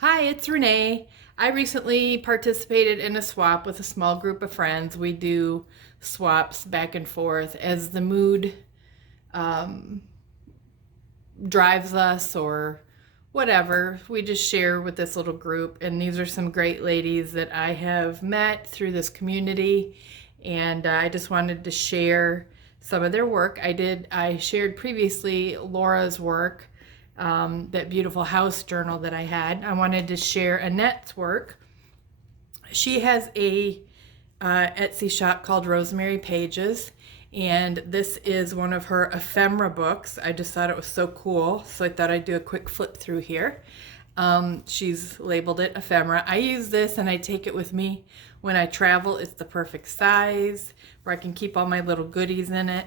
Hi, it's Renee. I recently participated in a swap with a small group of friends. We do swaps back and forth as the mood um, drives us or whatever. We just share with this little group, and these are some great ladies that I have met through this community, and I just wanted to share some of their work. I shared previously Laura's work, that beautiful house journal that I had. I wanted to share Annette's work. She has a Etsy shop called Rosemary Pages, and this is one of her ephemera books. I just thought it was so cool, so I thought I'd do a quick flip through here. She's labeled it ephemera. I use this and I take it with me when I travel. It's the perfect size where I can keep all my little goodies in it.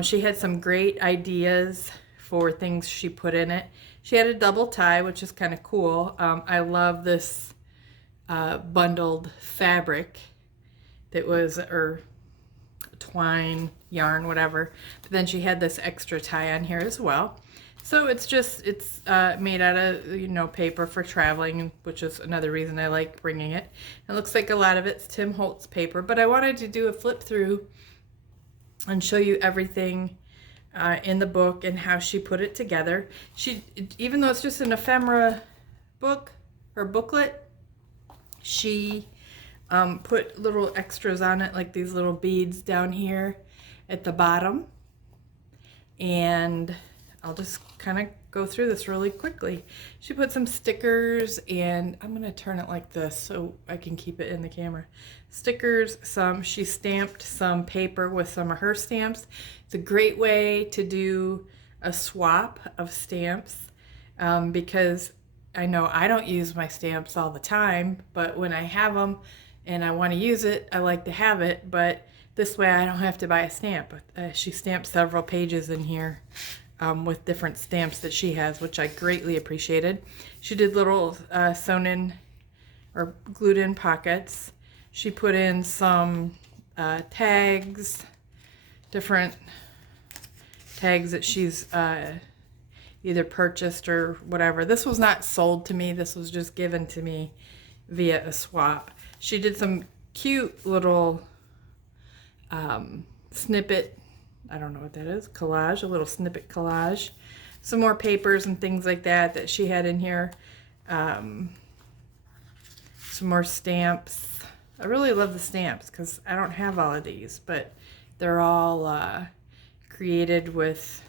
She had some great ideas for things she put in it. She had a double tie, which is kind of cool. I love this bundled fabric that was, or twine, yarn, whatever. But then she had this extra tie on here as well. So it's made out of, paper for traveling, which is another reason I like bringing it. It looks like a lot of it's Tim Holtz paper, but I wanted to do a flip through and show you everything in the book and how she put it together. Even though it's just an ephemera book or booklet, she put little extras on it, like these little beads down here at the bottom. And I'll just kind of go through this really quickly. She put some stickers, and I'm going to turn it like this so I can keep it in the camera. Stickers, she stamped some paper with some of her stamps. It's a great way to do a swap of stamps because I know I don't use my stamps all the time, but when I have them and I want to use it, I like to have it, but this way I don't have to buy a stamp. She stamped several pages in here with different stamps that she has, which I greatly appreciated. She did little sewn in or glued in pockets. She put in some tags, different tags that she's either purchased or whatever. This was not sold to me. This was just given to me via a swap. She did some cute little snippet, I don't know what that is, collage, a little snippet collage. Some more papers and things like that she had in here. Some more stamps. I really love the stamps because I don't have all of these, but they're all created with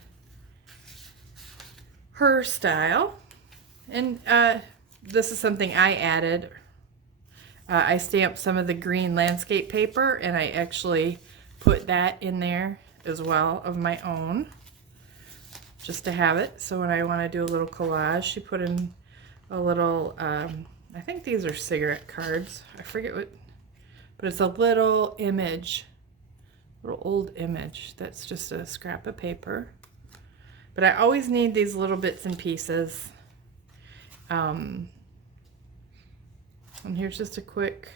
her style. And this is something I added. I stamped some of the green landscape paper, and I actually put that in there as well of my own, just to have it. So when I want to do a little collage, she put in a little, I think these are cigarette cards. I forget what, but it's a little image, little old image that's just a scrap of paper. But I always need these little bits and pieces. And here's just a quick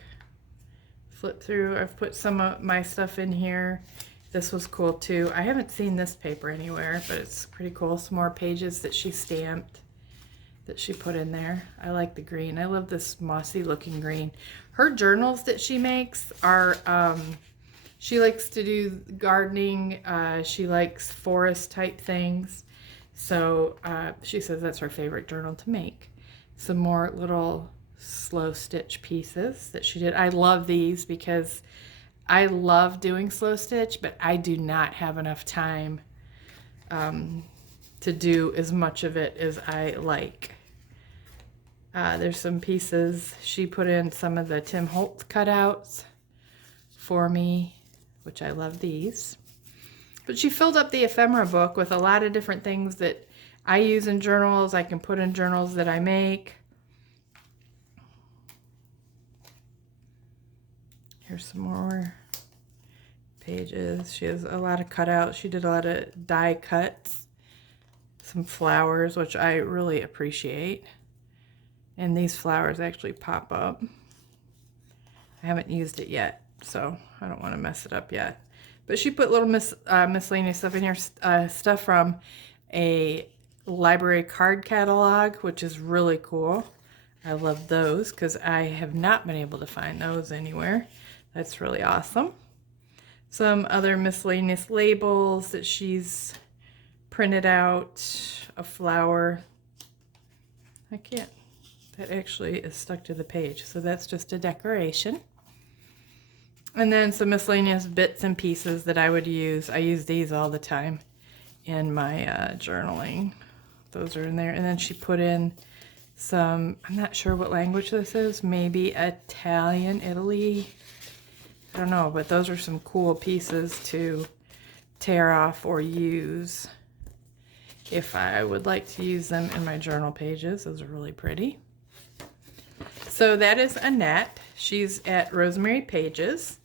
flip through. I've put some of my stuff in here. This was cool too. I haven't seen this paper anywhere, but it's pretty cool. Some more pages that she stamped that she put in there. I like the green. I love this mossy looking green. Her journals that she makes are, she likes to do gardening. She likes forest type things. So she says that's her favorite journal to make. Some more little slow stitch pieces that she did. I love these because I love doing slow stitch, but I do not have enough time to do as much of it as I like. There's some pieces. She put in some of the Tim Holtz cutouts for me, which I love these. But she filled up the ephemera book with a lot of different things that I use in journals. I can put in journals that I make. Here's some more pages. She has a lot of cutouts. She did a lot of die cuts. Some flowers, which I really appreciate. And these flowers actually pop up. I haven't used it yet, so I don't want to mess it up yet. But she put little miscellaneous stuff in here, stuff from a library card catalog, which is really cool. I love those because I have not been able to find those anywhere. That's really awesome. Some other miscellaneous labels that she's printed out. A flower. I can't. That actually is stuck to the page, so that's just a decoration. And then some miscellaneous bits and pieces that I would use. I use these all the time in my journaling. Those are in there. And then she put in some, I'm not sure what language this is, maybe Italian, Italy. I don't know, but those are some cool pieces to tear off or use if I would like to use them in my journal pages. Those are really pretty. So that is Annette. She's at Rosemary Pages.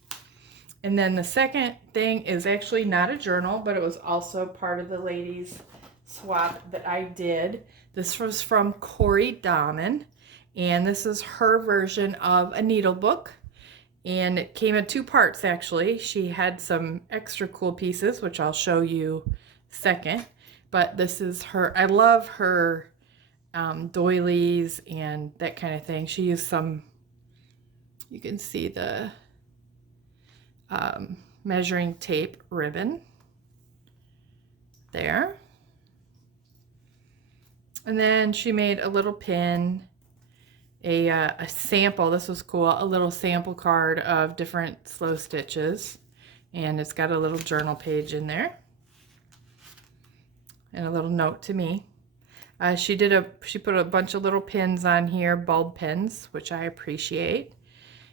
And then the second thing is actually not a journal, but it was also part of the ladies swap that I did. This was from Cori Dahmen, and this is her version of a needle book. And it came in 2 parts actually. She had some extra cool pieces, which I'll show you second. But this is her, I love her doilies and that kind of thing. She used some, you can see the measuring tape ribbon there. And then she made a little pin, a sample, this was cool, a little sample card of different slow stitches. And it's got a little journal page in there. And a little note to me. She put a bunch of little pins on here, bulb pins, which I appreciate.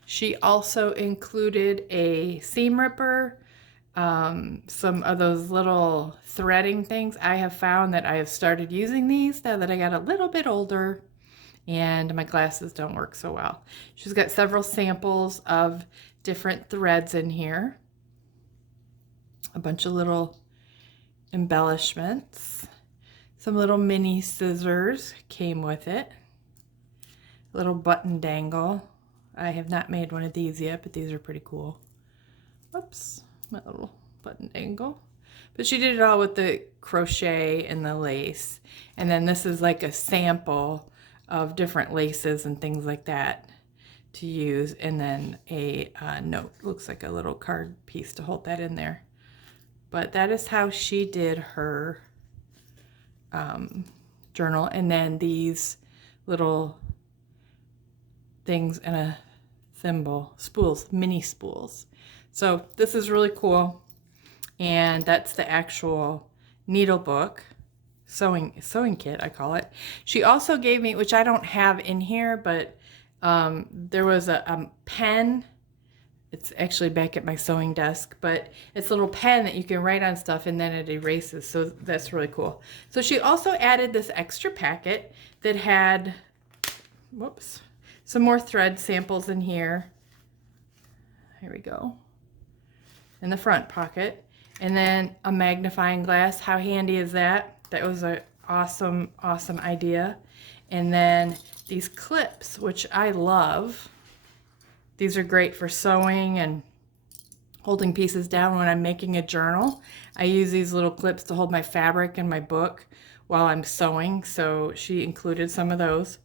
She also included a seam ripper, some of those little threading things. I have found that I have started using these now that I got a little bit older and my glasses don't work so well. She's got several samples of different threads in here. A bunch of little embellishments. Some little mini scissors came with it. A little button dangle. I have not made one of these yet, but these are pretty cool. Whoops, my little button dangle. But she did it all with the crochet and the lace. And then this is like a sample of different laces and things like that to use. And then a note, looks like a little card piece to hold that in there. But that is how she did her journal. And then these little things and a thimble, spools, mini spools. So this is really cool. And that's the actual needle book, sewing kit, I call it. She also gave me, which I don't have in here, but there was a pen. It's actually back at my sewing desk, but it's a little pen that you can write on stuff and then it erases. So that's really cool. So she also added this extra packet that had, whoops, some more thread samples in here. Here we go. In the front pocket. And then a magnifying glass. How handy is that? That was an awesome, awesome idea. And then these clips, which I love. These are great for sewing and holding pieces down when I'm making a journal. I use these little clips to hold my fabric and my book while I'm sewing. So she included some of those.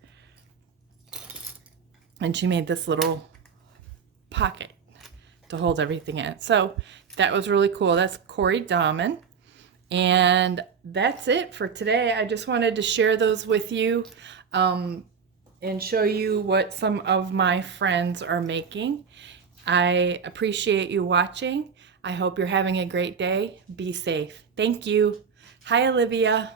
And she made this little pocket to hold everything in. So that was really cool. That's Cori Dahmen. And that's it for today. I just wanted to share those with you and show you what some of my friends are making. I appreciate you watching. I hope you're having a great day. Be safe. Thank you. Hi, Olivia.